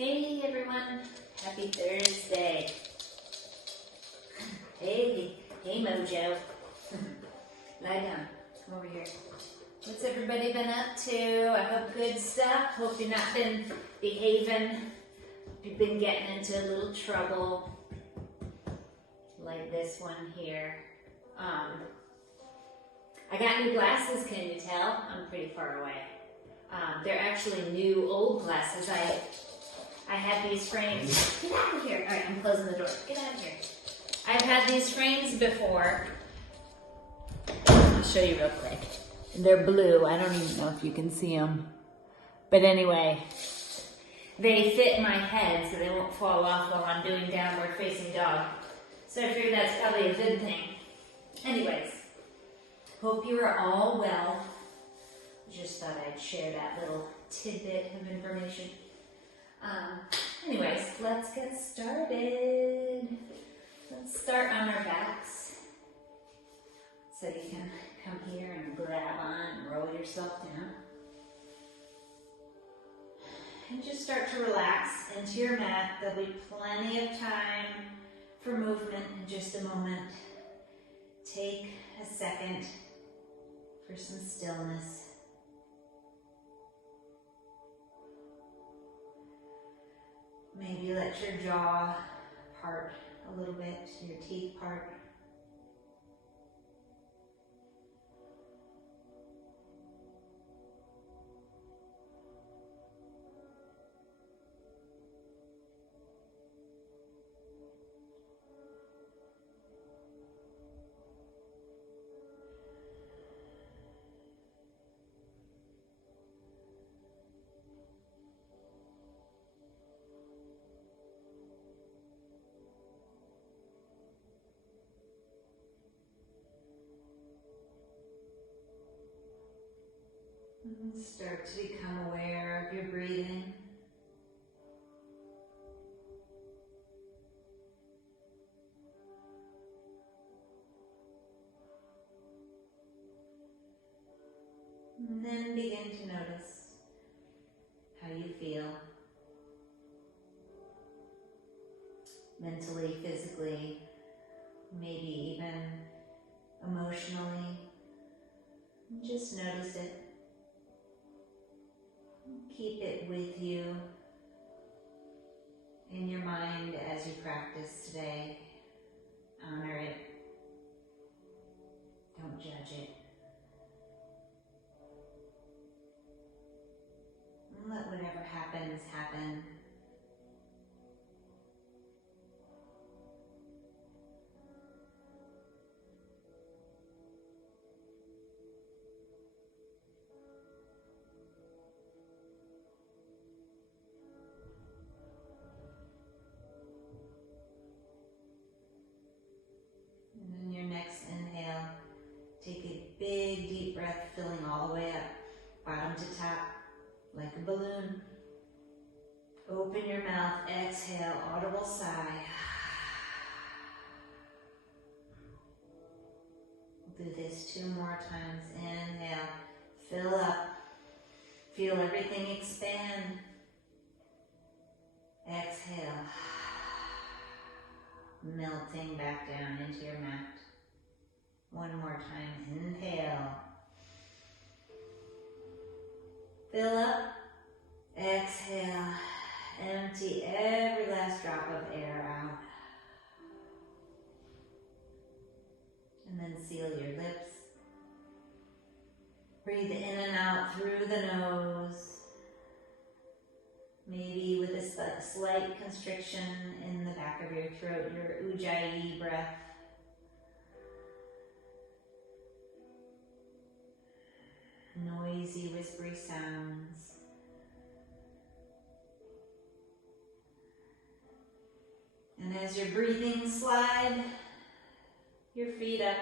Hey everyone, happy Thursday. Hey Mojo. Lie down, come over here. What's everybody been up to? I hope good stuff. Hope you've not been behaving. You've been getting into a little trouble. Like this one here. I got new glasses, can you tell? I'm pretty far away. They're actually new old glasses. I had these frames. Get out of here. All right, I'm closing the door. Get out of here. I've had these frames before. I'll show you real quick. They're blue. I don't even know if you can see them. But anyway, they fit my head so they won't fall off while I'm doing downward facing dog. So I figured that's probably a good thing. Anyways, hope you are all well. Just thought I'd share that little tidbit of information. Anyways, let's get started. Let's start on our backs. So you can come here and grab on and roll yourself down. And just start to relax into your mat. There'll be plenty of time for movement in just a moment. Take a second for some stillness. Maybe let your jaw part a little bit, your teeth part. And start to become aware of your breathing. And then begin to notice how you feel mentally, physically, maybe even emotionally. Just notice it. Keep it with you in your mind as you practice today. Honor it. Don't judge it. And let whatever happens, happen. Take a big deep breath, filling all the way up, bottom to top, like a balloon. Open your mouth, exhale, audible sigh. We'll do this 2 more times. Inhale, fill up, feel everything expand. Exhale, melting back down into your mat. 1 more time, inhale. Fill up, exhale, empty every last drop of air out. And then seal your lips. Breathe in and out through the nose. Maybe with a slight constriction in the back of your throat, your ujjayi breath. Noisy, whispery sounds. And as you're breathing, slide your feet up,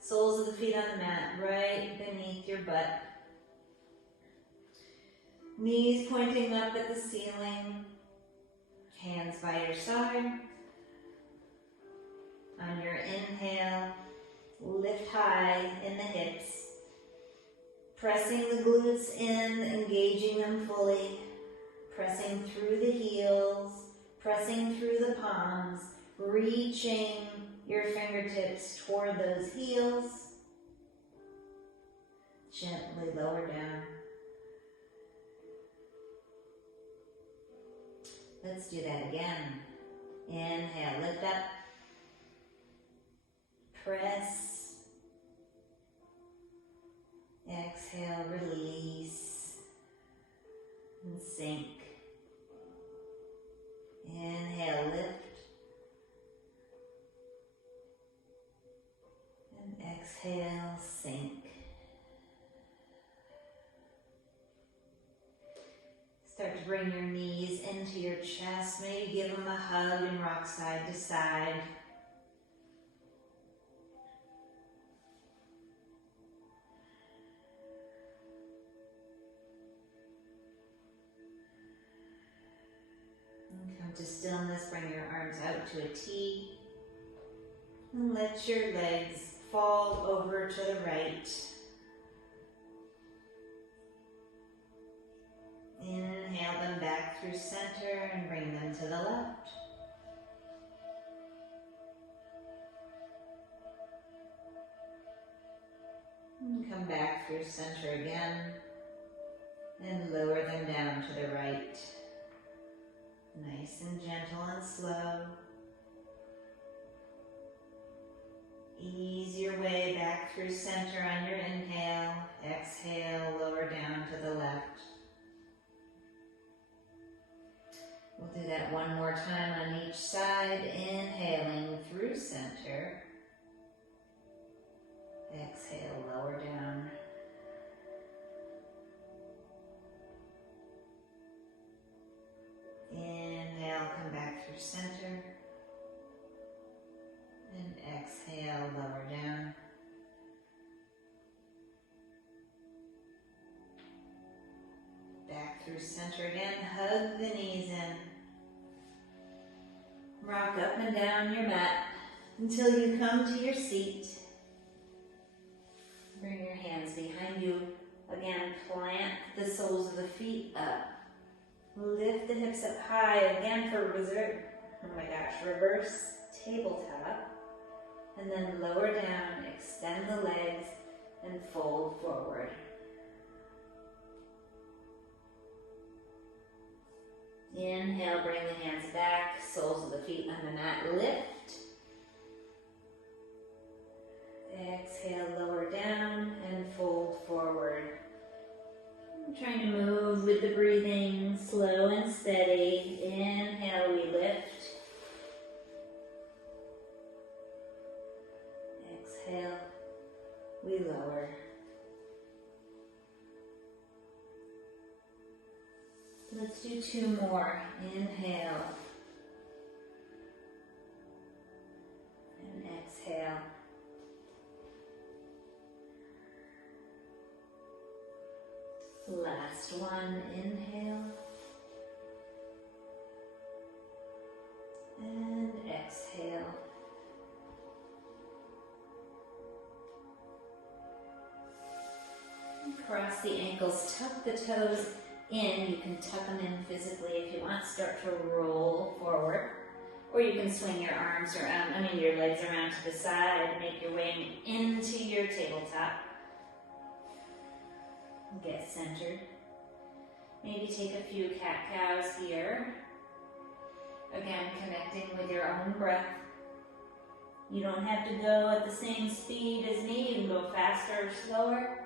soles of the feet on the mat, right beneath your butt. Knees pointing up at the ceiling, hands by your side. On your inhale, lift high in the hips. Pressing the glutes in, engaging them fully. Pressing through the heels, pressing through the palms, reaching your fingertips toward those heels. Gently lower down. Let's do that again. Inhale, lift up. Press. Exhale, release. And sink. Inhale, lift. And exhale, sink. Start to bring your knees into your chest. Maybe give them a hug and rock side to side. And come to stillness. Bring your arms out to a T. And let your legs fall over to the right. Inhale them back through center and bring them to the left. And come back through center again and lower them down to the right. Nice and gentle and slow. Ease your way back through center on your inhale. Exhale, lower down to the left. We'll do that one more time on each side. Inhaling through center. Exhale, lower down. Inhale, come back through center. And exhale, lower down. Back through center again. Hug the knees in. Rock up and down your mat until you come to your seat. Bring your hands behind you. Again, plant the soles of the feet up. Lift the hips up high. Again for reverse tabletop. And then lower down, extend the legs, and fold forward. Inhale, bring the hands back, soles of the feet on the mat, lift. Exhale, lower down and fold forward. I'm trying to move with the breathing, slow and steady. Inhale, we lift. Exhale, we lower. Let's do two more. Inhale. And exhale. Last one. Inhale. And exhale. Cross the ankles, tuck the toes in. You can tuck them in physically if you want. Start to roll forward. Or you can swing your arms around, your legs around to the side. Make your way into your tabletop. Get centered. Maybe take a few cat-cows here. Again, connecting with your own breath. You don't have to go at the same speed as me. You can go faster or slower.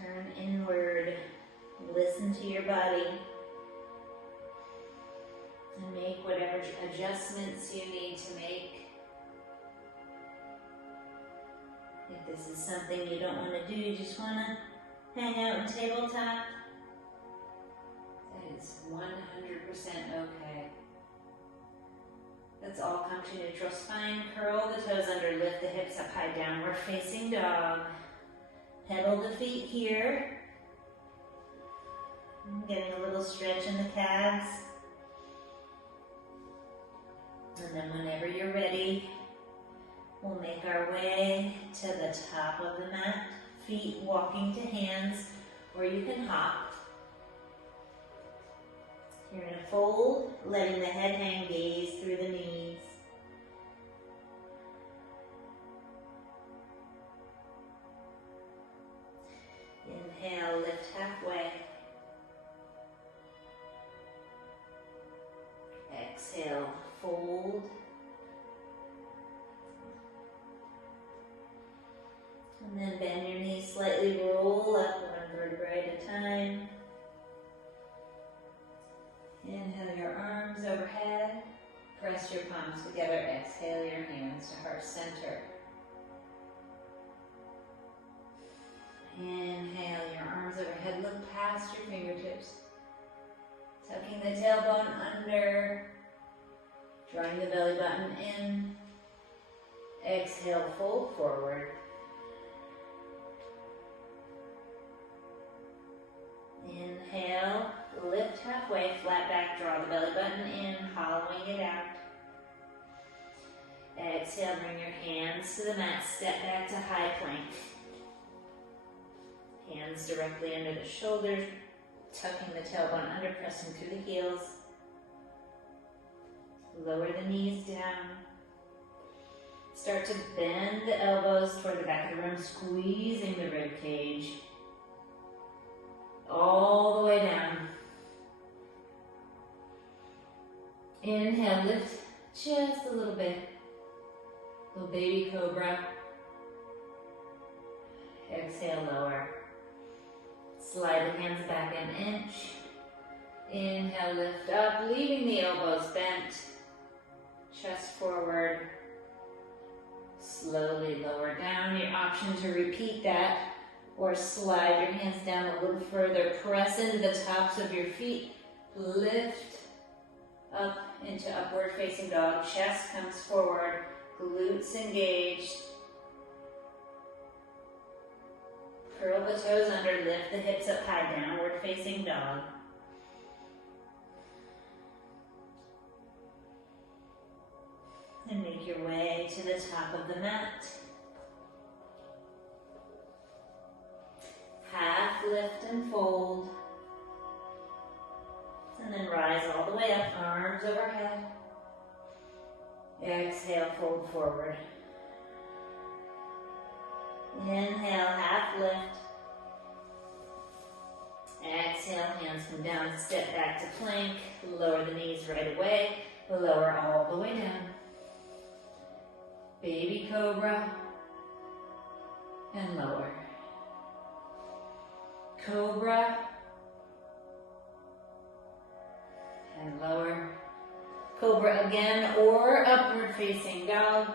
Turn inward, listen to your body, and make whatever adjustments you need to make. If this is something you don't want to do, you just want to hang out in tabletop, that is 100% okay. Let's all come to neutral spine, curl the toes under, lift the hips up high, downward facing dog. Pedal the feet here. Getting a little stretch in the calves. And then whenever you're ready, we'll make our way to the top of the mat. Feet walking to hands or you can hop. You're going to fold, letting the head hang, gaze through the knees. Inhale, lift halfway. Exhale, fold. And then bend your knees slightly, roll up one vertebrae at a time. Inhale your arms overhead. Press your palms together. Exhale your hands to heart center. Inhale your arms overhead. Look past your fingertips. Tucking the tailbone under. Drawing the belly button in. Exhale, fold forward. Inhale, lift halfway, flat back, draw the belly button in, hollowing it out. Exhale, bring your hands to the mat, step back to high plank. Hands directly under the shoulders, tucking the tailbone under, pressing through the heels. Lower the knees down. Start to bend the elbows toward the back of the room, squeezing the rib cage. All the way down. Inhale, lift just a little bit. Little baby cobra. Exhale, lower. Slide the hands back an inch. Inhale, lift up, leaving the elbows bent. Chest forward. Slowly lower down. Your option to repeat that or slide your hands down a little further. Press into the tops of your feet. Lift up into upward facing dog. Chest comes forward. Glutes engaged. Curl the toes under. Lift the hips up high. Downward facing dog. And make your way to the top of the mat. Half lift and fold. And then rise all the way up, arms overhead. Exhale, fold forward. Inhale, half lift. Exhale, hands come down, step back to plank. Lower the knees right away. Lower all the way down. Baby cobra. And lower. Cobra. And lower. Cobra again, or upward facing dog.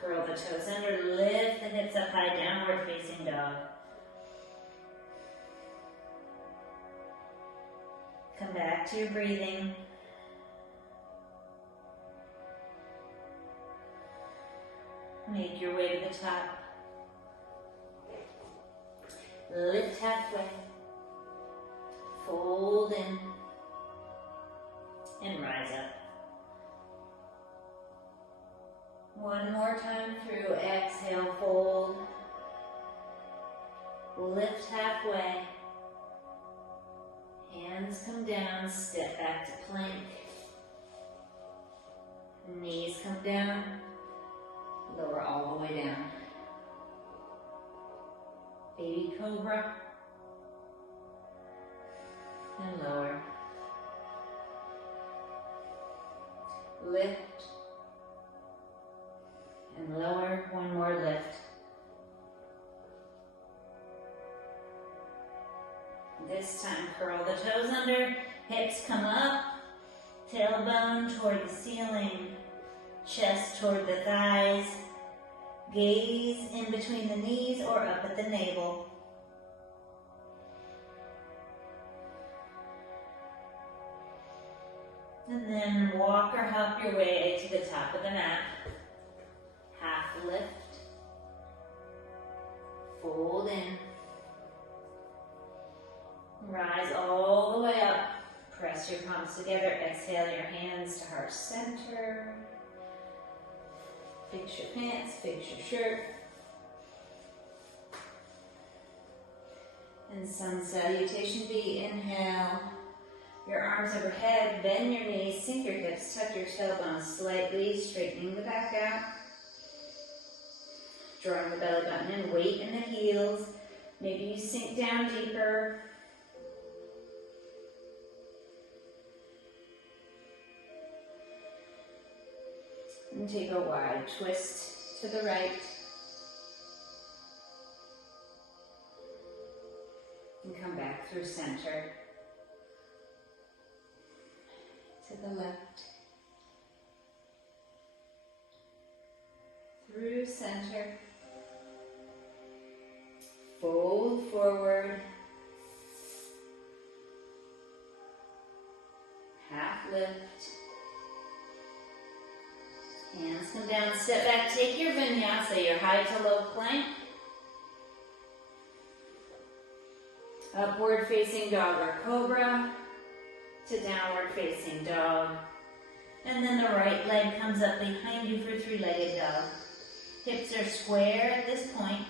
Curl the toes under, lift the hips up high, downward facing dog. Come back to your breathing. Make your way to the top. Lift halfway. Fold in. And rise up. One more time through. Exhale, fold. Lift halfway. Hands come down, step back to plank. Knees come down. Lower all the way down. Baby cobra. And lower. Lift. And lower. One more lift. This time curl the toes under. Hips come up. Tailbone toward the ceiling. Chest toward the thighs. Gaze in between the knees or up at the navel. And then walk or hop your way to the top of the mat. Half lift. Fold in. Rise all the way up. Press your palms together. Exhale your hands to heart center. Fix your pants, fix your shirt. And sun salutation B, inhale. Your arms overhead, bend your knees, sink your hips, tuck your tailbone slightly, straightening the back out. Drawing the belly button in, weight in the heels. Maybe you sink down deeper. And take a wide twist to the right. And come back through center. To the left. Through center. Fold forward. Half lift. Hands come down, step back, take your vinyasa, your high to low plank. Upward facing dog or cobra to downward facing dog. And then the right leg comes up behind you for three-legged dog. Hips are square at this point.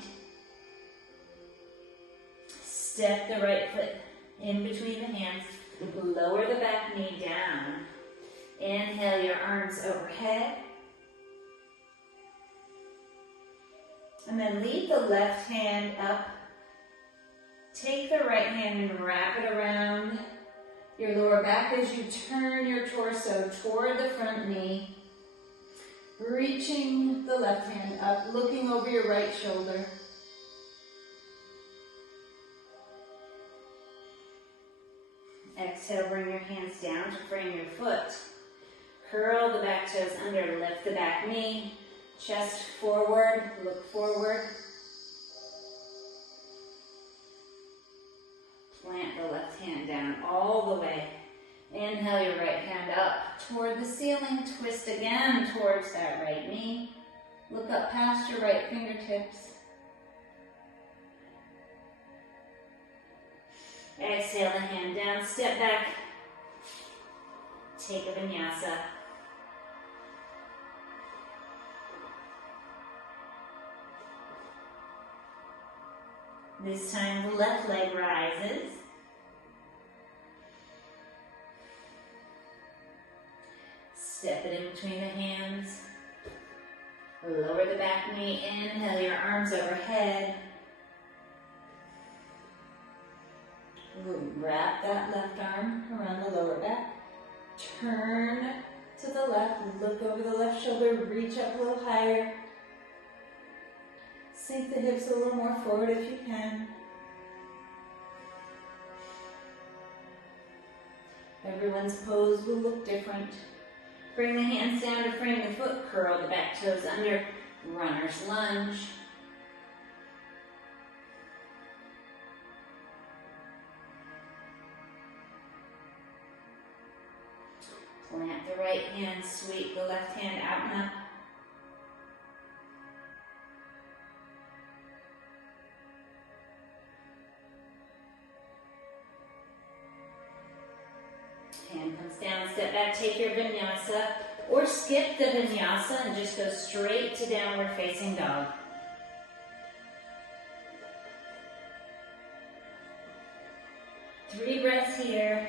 Step the right foot in between the hands. Lower the back knee down. Inhale your arms overhead. And then lead the left hand up. Take the right hand and wrap it around your lower back as you turn your torso toward the front knee. Reaching the left hand up, looking over your right shoulder. Exhale, bring your hands down to frame your foot. Curl the back toes under, lift the back knee. Chest forward, look forward. Plant the left hand down all the way. Inhale your right hand up toward the ceiling. Twist again towards that right knee. Look up past your right fingertips. Exhale the hand down, step back. Take a vinyasa. This time the left leg rises. Step it in between the hands. Lower the back knee, inhale your arms overhead. Wrap that left arm around the lower back. Turn to the left, look over the left shoulder, reach up a little higher. Sink the hips a little more forward if you can. Everyone's pose will look different. Bring the hands down to frame the foot, curl the back toes under, runner's lunge. Plant the right hand, sweep the left hand out and up. Hand comes down, step back, take your vinyasa, or skip the vinyasa and just go straight to downward facing dog. Three breaths here.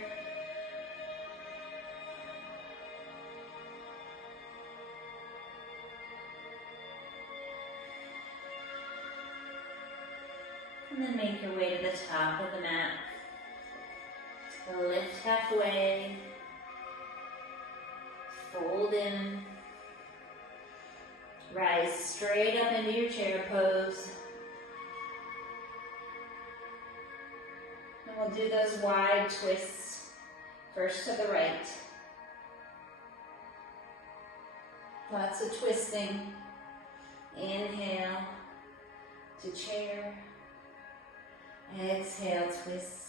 And then make your way to the top of the mat. Lift halfway, fold in, rise straight up into your chair pose. And we'll do those wide twists, first to the right. Lots of twisting. Inhale to chair, exhale, twist.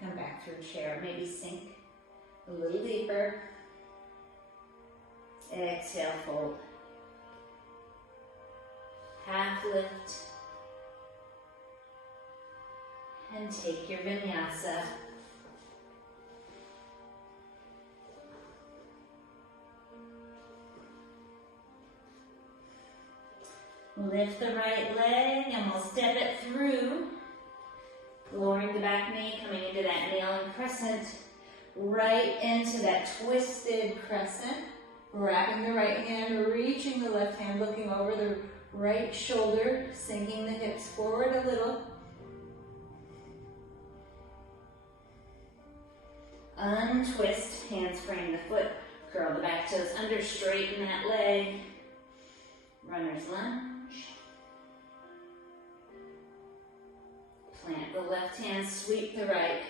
Come back through chair, maybe sink a little deeper. Exhale, fold. Half lift. And take your vinyasa. Lift the right leg and we'll step it through. Lowering the back knee, coming into that kneeling crescent, right into that twisted crescent. Wrapping the right hand, reaching the left hand, looking over the right shoulder, sinking the hips forward a little. Untwist, hands frame the foot, curl the back toes under, straighten that leg. Runner's lunge. Plant the left hand, sweep the right.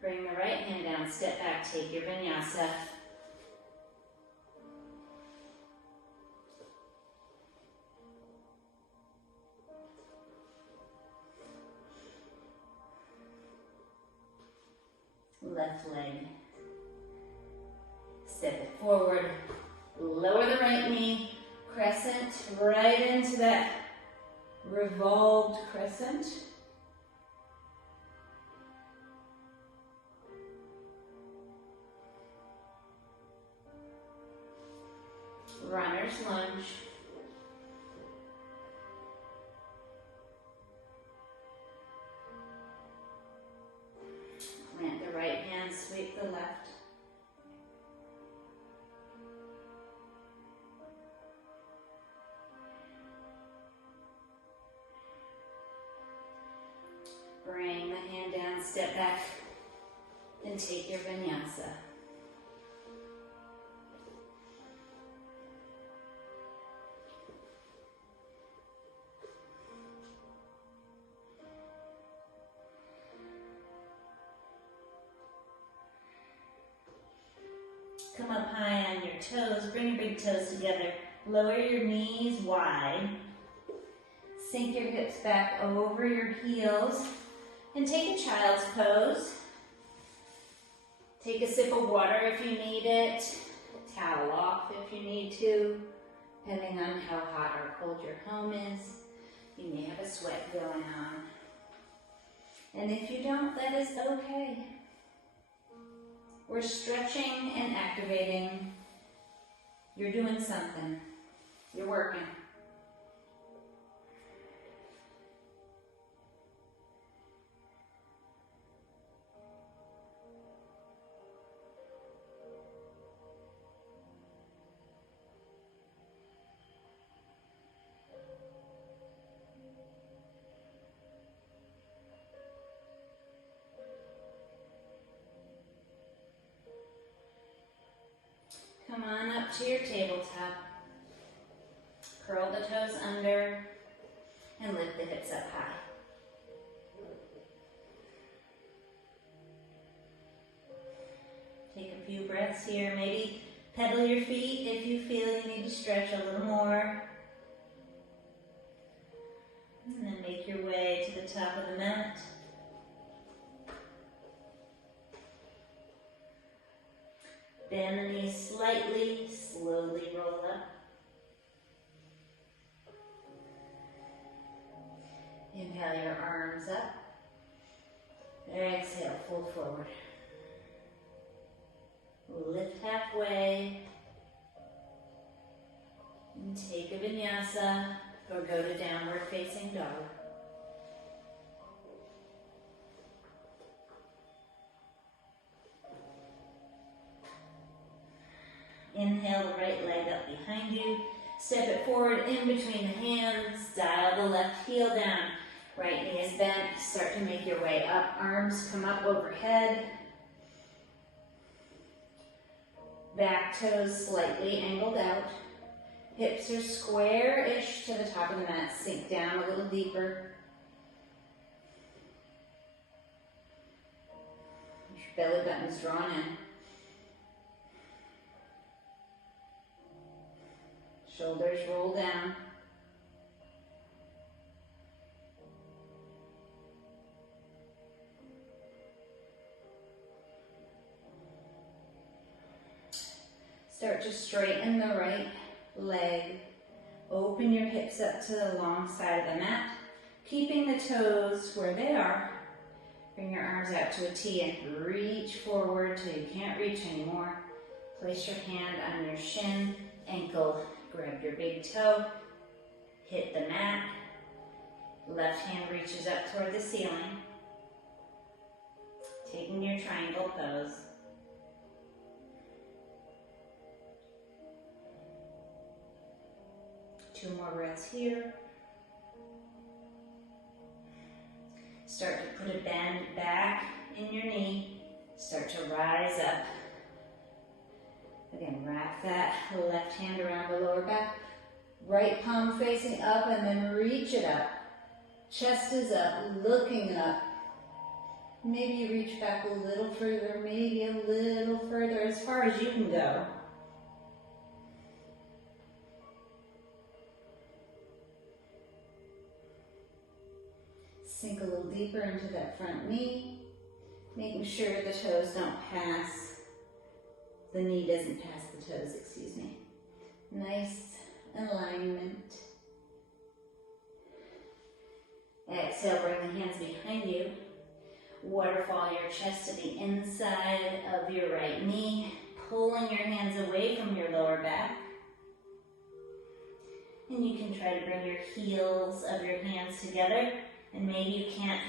Bring the right hand down, step back, take your vinyasa. Left leg. Step it forward. Lower the right knee. Crescent right into that revolved crescent. Runner's lunge. Plant the right hand, sweep the left. Bring the hand down, step back, and take your vinyasa. Come up high on your toes, bring your big toes together. Lower your knees wide. Sink your hips back over your heels. And take a child's pose. Take a sip of water if you need it. Towel off if you need to, depending on how hot or cold your home is. You may have a sweat going on. And if you don't, that is okay. We're stretching and activating. You're doing something. You're working. Come on up to your tabletop. Curl the toes under and lift the hips up high. Take a few breaths here. Maybe pedal your feet if you feel you need to stretch a little more. And then make your way to the top of the mat. Bend the knees slightly, slowly roll up. Inhale your arms up. Exhale, fold forward. Lift halfway. And take a vinyasa or go to downward facing dog. Inhale the right leg up behind you. Step it forward in between the hands. Dial the left heel down. Right knee is bent. Start to make your way up. Arms come up overhead. Back toes slightly angled out. Hips are square-ish to the top of the mat. Sink down a little deeper. Your belly button's drawn in. Shoulders roll down. Start to straighten the right leg. Open your hips up to the long side of the mat, keeping the toes where they are. Bring your arms out to a T and reach forward till you can't reach anymore. Place your hand on your shin, ankle, grab your big toe, hit the mat. Left hand reaches up toward the ceiling. Taking your triangle pose. Two more breaths here. Start to put a bend back in your knee. Start to rise up. Again, wrap that left hand around the lower back. Right palm facing up and then reach it up. Chest is up, looking up. Maybe you reach back a little further, maybe a little further, as far as you can go. Sink a little deeper into that front knee, making sure the toes don't pass. The knee doesn't pass the toes, excuse me. Nice alignment. Exhale, bring the hands behind you. Waterfall your chest to the inside of your right knee, pulling your hands away from your lower back. And you can try to bring your heels of your hands together, and maybe you can't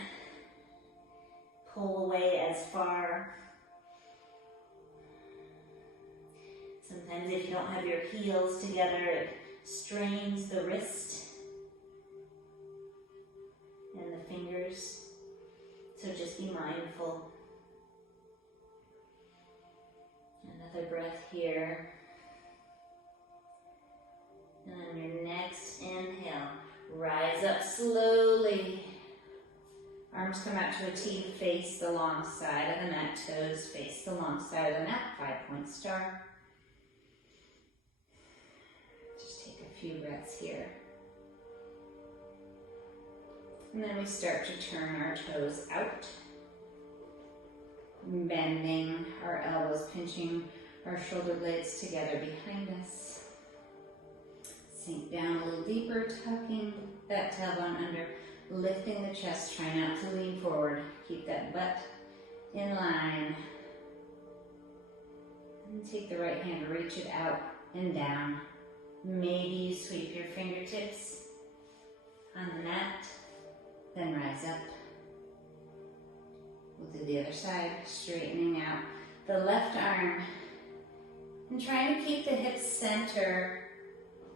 pull away as far. Sometimes if you don't have your heels together, it strains the wrist and the fingers. So just be mindful. Another breath here. And on your next inhale, rise up slowly. Arms come out to a T, face the long side of the mat, toes face the long side of the mat, 5-point star. Just take a few breaths here. And then we start to turn our toes out, bending our elbows, pinching our shoulder blades together behind us. Sink down a little deeper, tucking that tailbone under, lifting the chest, try not to lean forward. Keep that butt in line. And take the right hand, reach it out and down. Maybe you sweep your fingertips on the mat. Then rise up. We'll do the other side, straightening out the left arm. And trying to keep the hips center.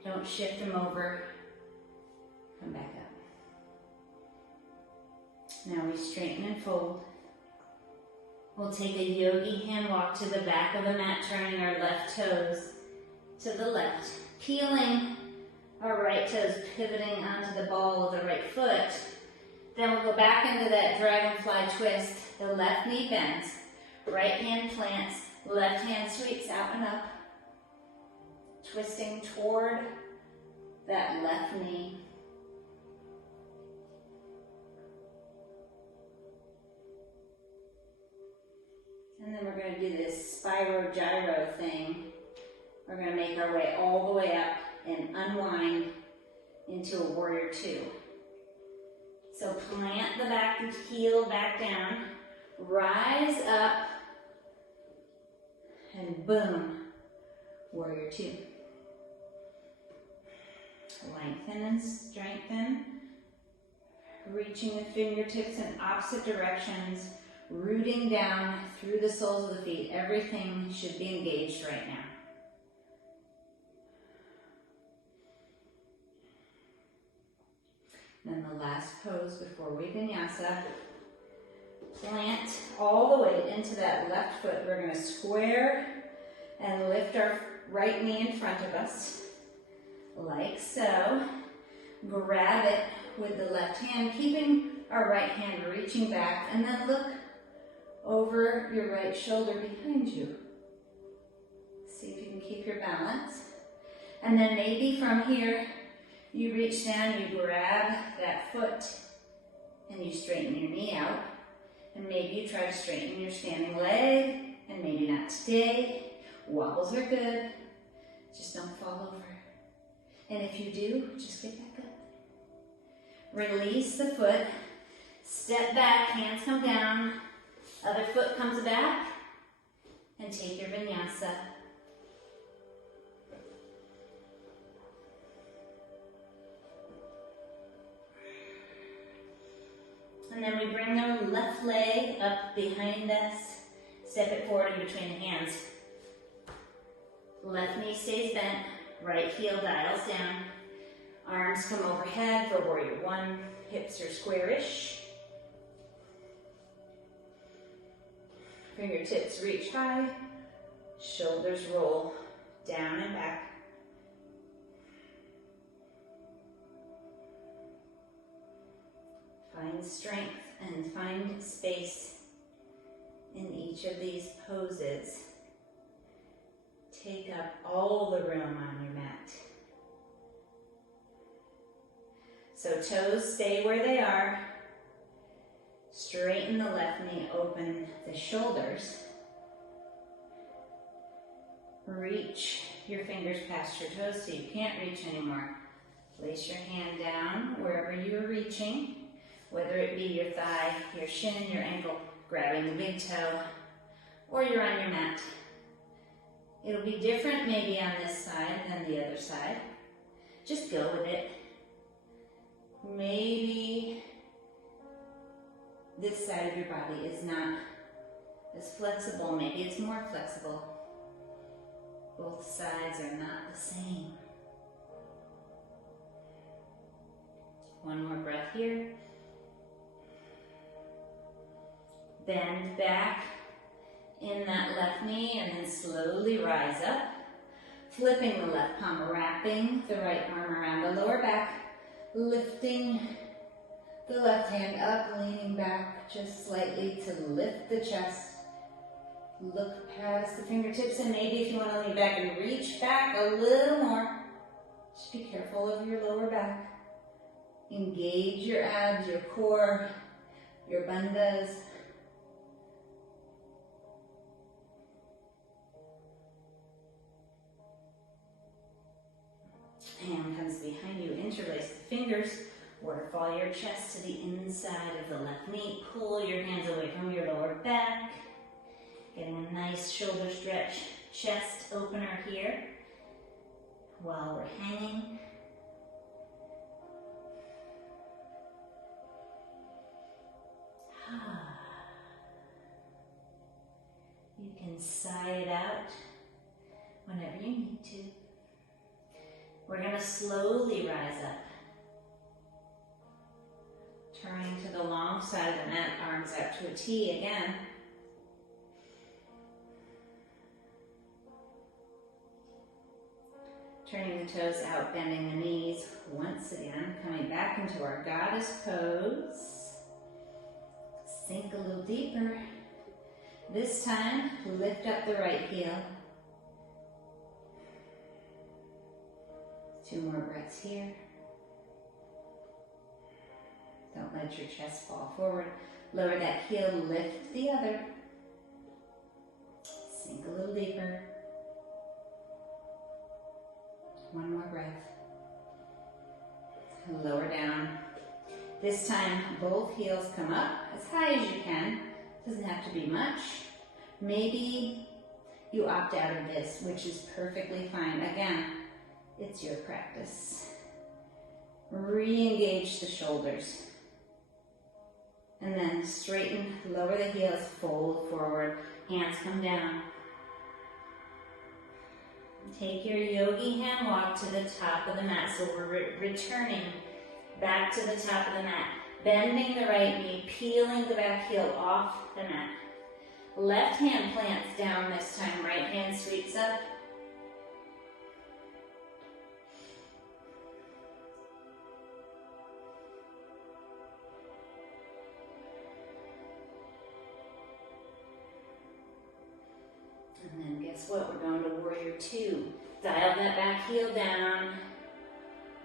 Don't shift them over. Come back up. Now we straighten and fold. We'll take a yogi hand walk to the back of the mat, turning our left toes to the left. Peeling our right toes, pivoting onto the ball of the right foot. Then we'll go back into that dragonfly twist. The left knee bends, right hand plants, left hand sweeps out and up, twisting toward that left knee. And then we're going to do this spiro gyro thing. We're going to make our way all the way up and unwind into a warrior two. So plant the back heel back down, rise up, and boom, warrior two. Lengthen and strengthen, reaching the fingertips in opposite directions, rooting down through the soles of the feet. Everything should be engaged right now. Then the last pose before we vinyasa, plant all the way into that left foot. We're going to square and lift our right knee in front of us, like so. Grab it with the left hand, keeping our right hand reaching back, and then look over your right shoulder behind you. See if you can keep your balance. And then maybe from here, you reach down, you grab that foot, and you straighten your knee out. And maybe you try to straighten your standing leg, and maybe not today. Wobbles are good. Just don't fall over. And if you do, just get back up. Release the foot. Step back, hands come down, other foot comes back, and take your vinyasa. And then we bring our left leg up behind us, step it forward in between the hands. Left knee stays bent, right heel dials down. Arms come overhead for warrior one, hips are squarish. Fingertips reach high, shoulders roll down and back. Find strength and find space in each of these poses. Take up all the room on your mat. So toes stay where they are. Straighten the left knee, open the shoulders. Reach your fingers past your toes so you can't reach anymore. Place your hand down wherever you're reaching, whether it be your thigh, your shin, your ankle, grabbing the big toe, or you're on your mat. It'll be different maybe on this side than the other side. Just go with it. Maybe this side of your body is not as flexible. Maybe it's more flexible. Both sides are not the same. One more breath here. Bend back in that left knee and then slowly rise up. Flipping the left palm, wrapping the right arm around the lower back. Lifting the left hand up, leaning back just slightly to lift the chest. Look past the fingertips, and maybe if you want to lean back and reach back a little more, just be careful of your lower back. Engage your abs, your core, your bandhas. Hand comes behind you, interlace the fingers, waterfall your chest to the inside of the left knee. Pull your hands away from your lower back. Getting a nice shoulder stretch, chest opener here while we're hanging. You can sigh it out whenever you need to. We're going to slowly rise up. Turning to the long side of the mat, arms out to a T again. Turning the toes out, bending the knees once again, coming back into our goddess pose. Sink a little deeper. This time, lift up the right heel. 2 more breaths here. Don't let your chest fall forward. Lower that heel, lift the other. Sink a little deeper. 1 more breath. Lower down. This time, both heels come up as high as you can. Doesn't have to be much. Maybe you opt out of this, which is perfectly fine. Again, it's your practice. Re-engage the shoulders. And then straighten, lower the heels, fold forward, hands come down. Take your yogi hand walk to the top of the mat. So we're returning back to the top of the mat. Bending the right knee, peeling the back heel off the mat. Left hand plants down this time, right hand sweeps up. And then guess what? We're going to warrior 2. Dial that back heel down.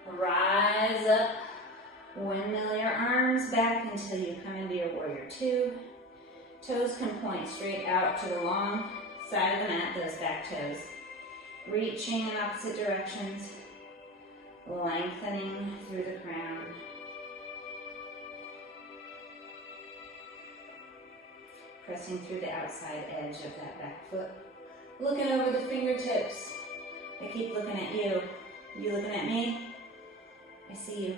Rise up. Windmill your arms back until you come into your warrior 2. Toes can point straight out to the long side of the mat, those back toes. Reaching in opposite directions. Lengthening through the crown. pressing through the outside edge of that back foot. Looking over the fingertips. I keep looking at you. You looking at me? I see you.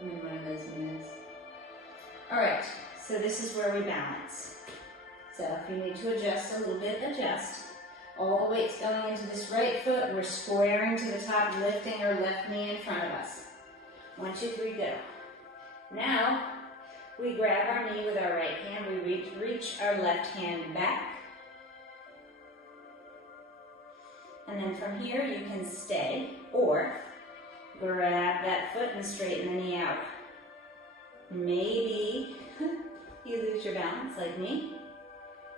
I'm in one of those minutes. All right, so this is where we balance. So if you need to adjust a little bit, adjust. All the weight's going into this right foot. We're squaring to the top, lifting our left knee in front of us. 1, 2, 3, go. Now, we grab our knee with our right hand. We reach our left hand back. And then from here, you can stay or grab that foot and straighten the knee out. Maybe you lose your balance like me.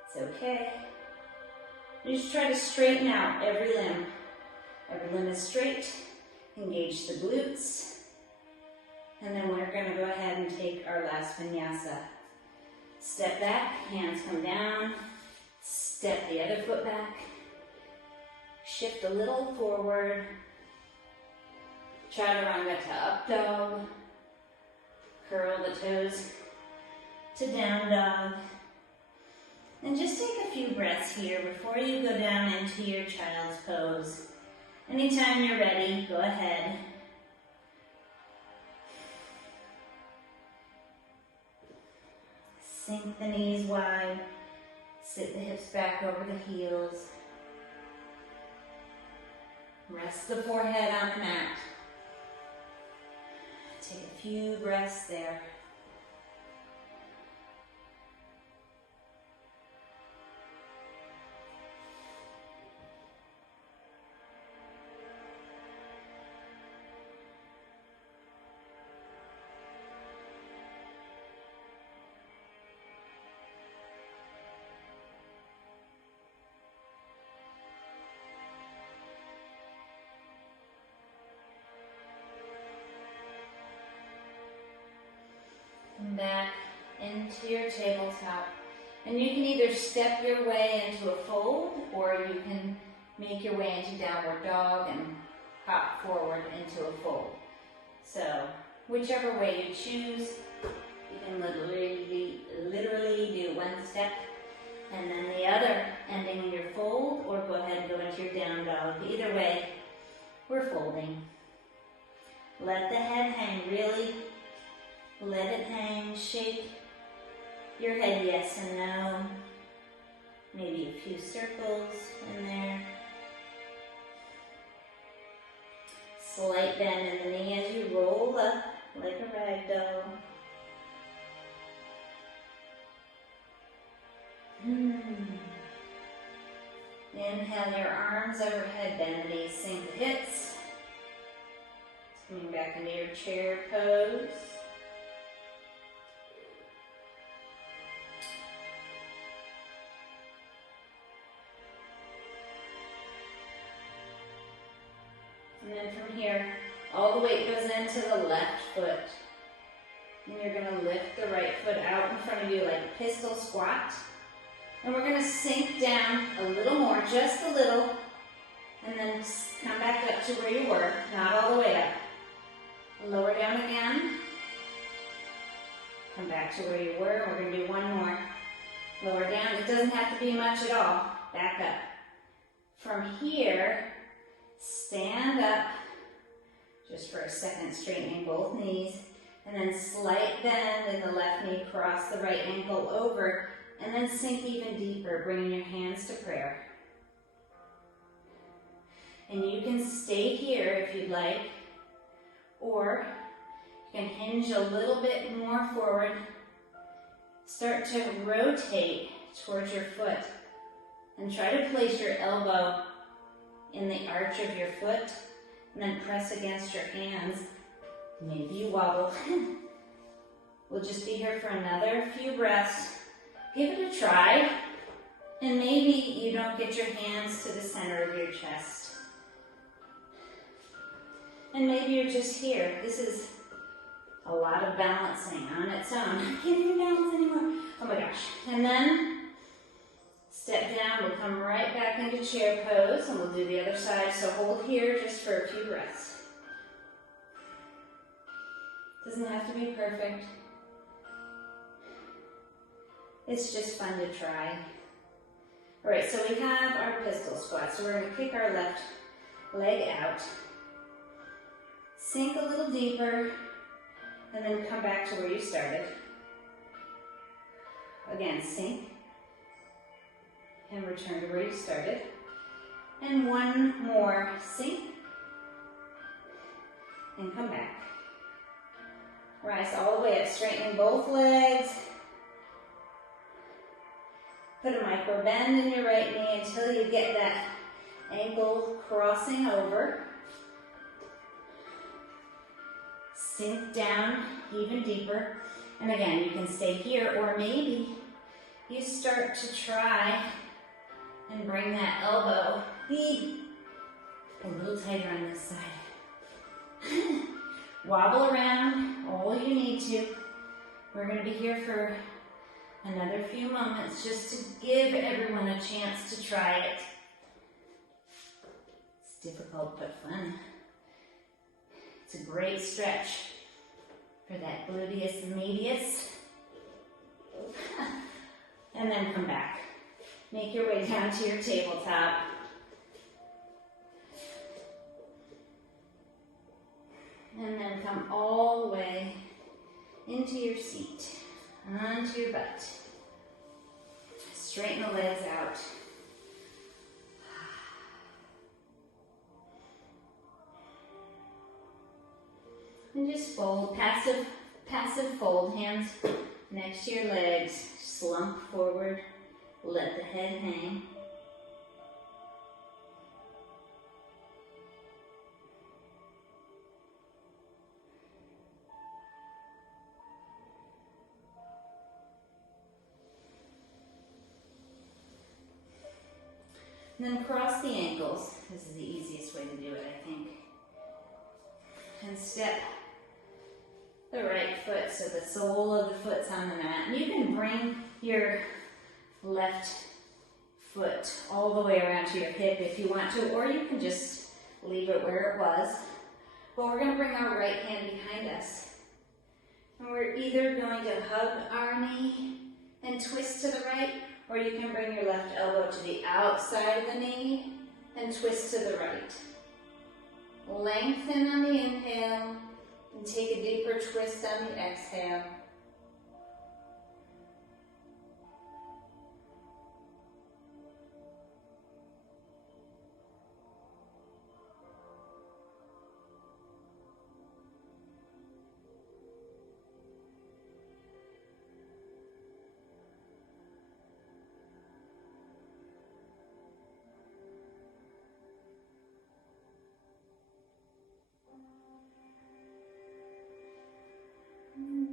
It's okay. You just try to straighten out every limb. Every limb is straight. Engage the glutes. And then we're going to go ahead and take our last vinyasa. Step back, hands come down. Step the other foot back. Shift a little forward. Chaturanga to up dog. Curl the toes to down dog. And just take a few breaths here before you go down into your child's pose. Anytime you're ready, go ahead. Sink the knees wide. Sit the hips back over the heels. Rest the forehead on the mat. Take a few breaths there. Back into your tabletop. And you can either step your way into a fold or you can make your way into downward dog and hop forward into a fold. So whichever way you choose, you can literally do one step and then the other ending in your fold, or go ahead and go into your down dog. Either way, we're folding. Let the head hang, really. Let it hang, shake your head yes and no. Maybe a few circles in there. Slight bend in the knee as you roll up like a rag doll. Inhale your arms overhead, bend the knees, sink the hips. Coming back into your chair pose. And then from here, all the weight goes into the left foot. And you're going to lift the right foot out in front of you like a pistol squat. And we're going to sink down a little more, just a little, and then come back up to where you were, not all the way up. Lower down again. Come back to where you were. We're going to do one more. Lower down. It doesn't have to be much at all. Back up. From here, stand up just for a second, straightening both knees, and then slight bend in the left knee, cross the right ankle over, and then sink even deeper, bringing your hands to prayer. And you can stay here if you'd like, or you can hinge a little bit more forward. Start to rotate towards your foot, and try to place your elbow in the arch of your foot, and then press against your hands. Maybe you wobble. We'll just be here for another few breaths. Give it a try, and maybe you don't get your hands to the center of your chest. And maybe you're just here. This is a lot of balancing on its own. I can't even balance anymore. Oh my gosh. And then step down, we'll come right back into chair pose, and we'll do the other side. So hold here just for a few breaths. Doesn't have to be perfect. It's just fun to try. All right, so we have our pistol squat. So we're going to kick our left leg out, sink a little deeper, and then come back to where you started. Again, sink, and return to where you started. And one more, sink, and come back. Rise all the way up, straightening both legs. Put a micro bend in your right knee until you get that ankle crossing over. Sink down even deeper. And again, you can stay here, or maybe you start to try and bring that elbow a little tighter on this side. Wobble around all you need to. We're going to be here for another few moments just to give everyone a chance to try it. It's difficult but fun. It's a great stretch for that gluteus medius. And then come back. Make your way down to your tabletop. And then come all the way into your seat, onto your butt. Straighten the legs out. And just fold, passive fold, hands next to your legs, slump forward, let the head hang. And then cross the ankles. This is the easiest way to do it, I think. And step the right foot so the sole of the foot's on the mat. And you can bring your left foot all the way around to your hip if you want to, or you can just leave it where it was. But we're going to bring our right hand behind us. And we're either going to hug our knee and twist to the right, or you can bring your left elbow to the outside of the knee and twist to the right. Lengthen on the inhale and take a deeper twist on the exhale.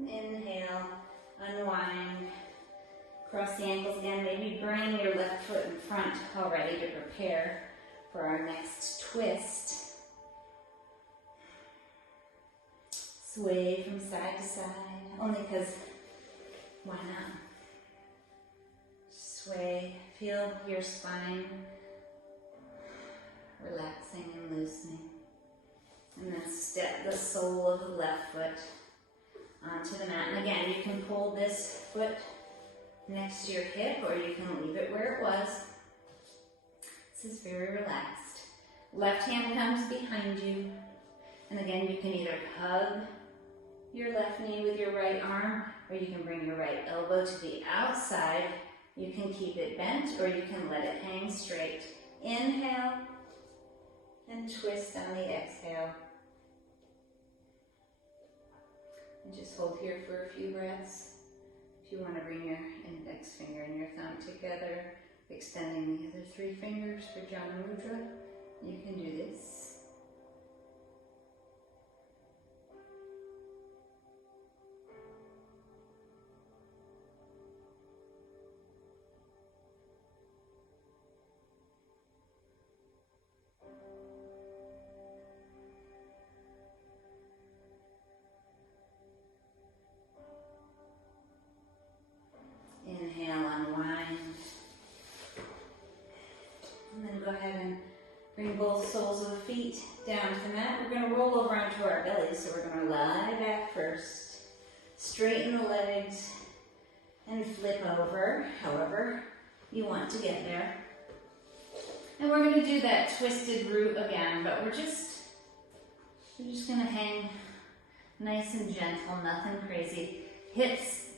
Inhale, unwind, cross the ankles again. Maybe bring your left foot in front already to prepare for our next twist. Sway from side to side, only because why not? Sway, feel your spine relaxing and loosening. And then step the sole of the left foot onto the mat. And again, you can pull this foot next to your hip, or you can leave it where it was. This is very relaxed. Left hand comes behind you. And again, you can either hug your left knee with your right arm, or you can bring your right elbow to the outside. You can keep it bent, or you can let it hang straight. Inhale, and twist on the exhale. And just hold here for a few breaths. If you want to bring your index finger and your thumb together, extending the other 3 fingers for Jhana Mudra, you can do this. Inhale, unwind. And then go ahead and bring both soles of the feet down to the mat. We're going to roll over onto our bellies, so we're going to lie back first. Straighten the legs and flip over, however you want to get there. And we're going to do that twisted root again, but we're just going to hang nice and gentle, nothing crazy. Hips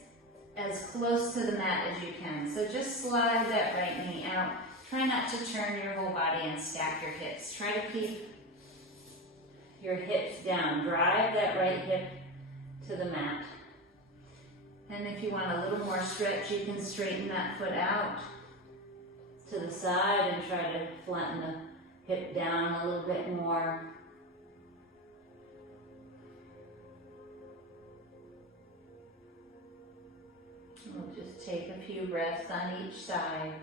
as close to the mat as you can. So just slide that right knee out. Try not to turn your whole body and stack your hips. Try to keep your hips down. Drive that right hip to the mat. And if you want a little more stretch, you can straighten that foot out to the side and try to flatten the hip down a little bit more. We'll just take a few breaths on each side.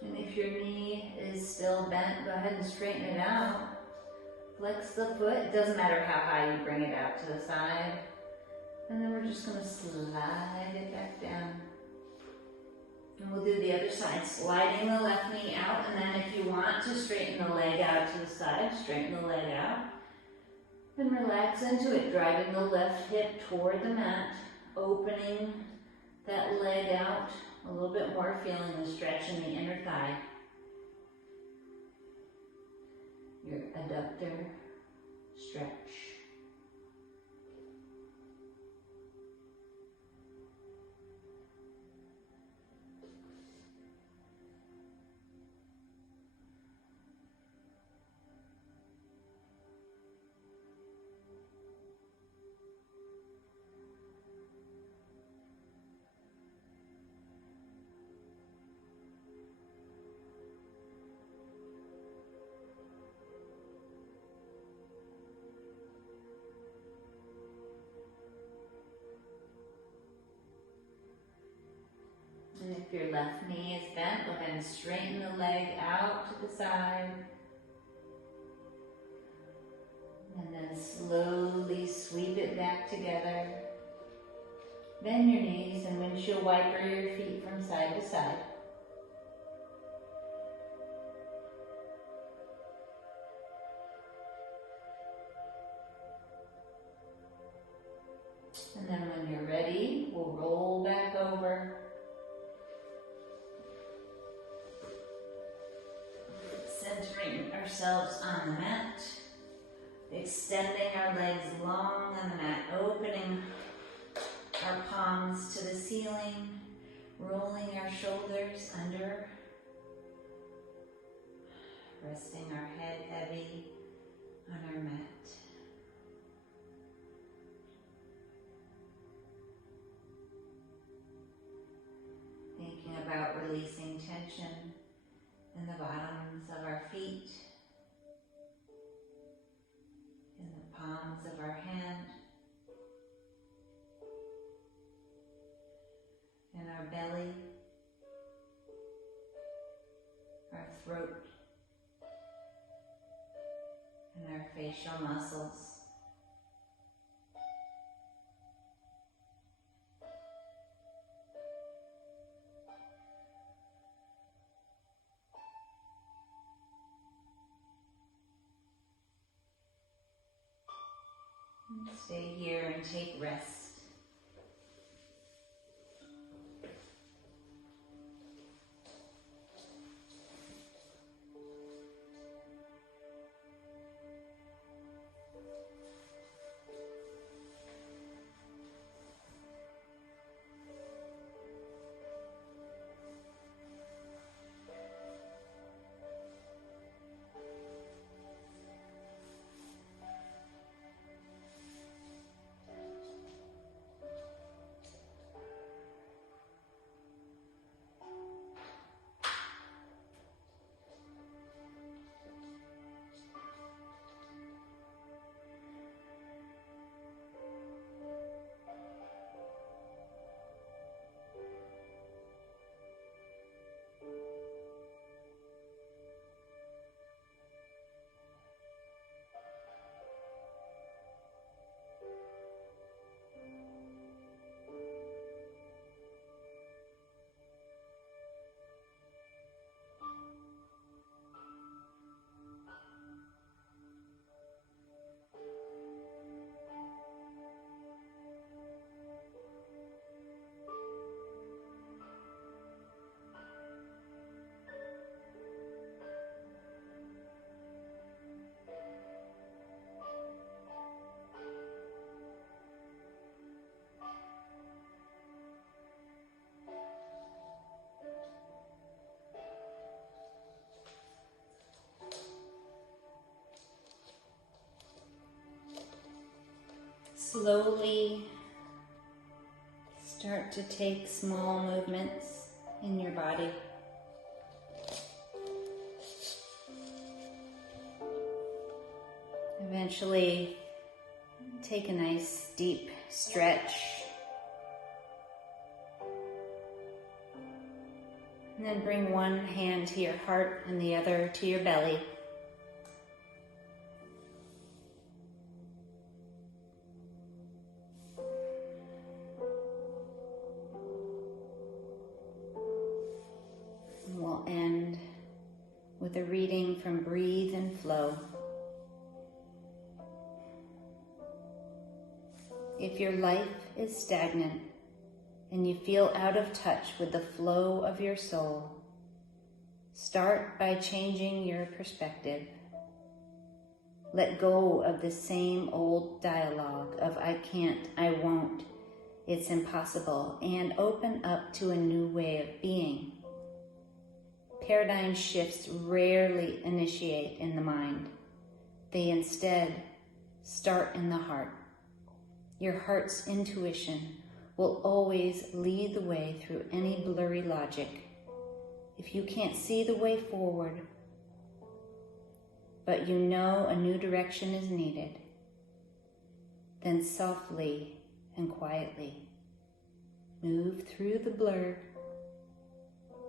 And if your knee is still bent, go ahead and straighten it out. Flex the foot. It doesn't matter how high you bring it out to the side. And then we're just going to slide it back down. And we'll do the other side, sliding the left knee out. And then if you want to straighten the leg out to the side, straighten the leg out. Then relax into it, driving the left hip toward the mat, opening that leg out a little bit more, feeling the stretch in the inner thigh. Your adductor stretch. And if your left knee is bent, go ahead and straighten the leg out to the side. And then slowly sweep it back together. Bend your knees and windshield wiper your feet from side to side. And then when you're ready, we'll roll back over. Centering ourselves on the mat, extending our legs long on the mat, opening our palms to the ceiling, rolling our shoulders under, resting our head heavy on our mat. Thinking about releasing tension in the bottoms of our feet, in the palms of our hand, in our belly, our throat, and our facial muscles. Stay here and take rest. Slowly start to take small movements in your body. Eventually, take a nice deep stretch. And then bring one hand to your heart and the other to your belly. And we'll end with a reading from Breathe and Flow. If your life is stagnant and you feel out of touch with the flow of your soul, start by changing your perspective. Let go of the same old dialogue of I can't, I won't, it's impossible, and open up to a new way of being. Paradigm shifts rarely initiate in the mind. They instead start in the heart. Your heart's intuition will always lead the way through any blurry logic. If you can't see the way forward, but you know a new direction is needed, then softly and quietly move through the blur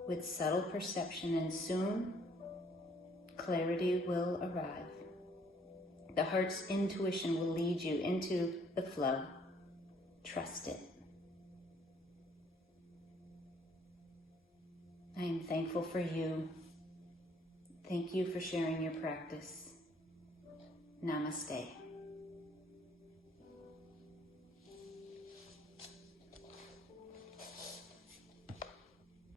with subtle perception, and soon clarity will arrive. The heart's intuition will lead you into the flow. Trust it. I am thankful for you. Thank you for sharing your practice. Namaste.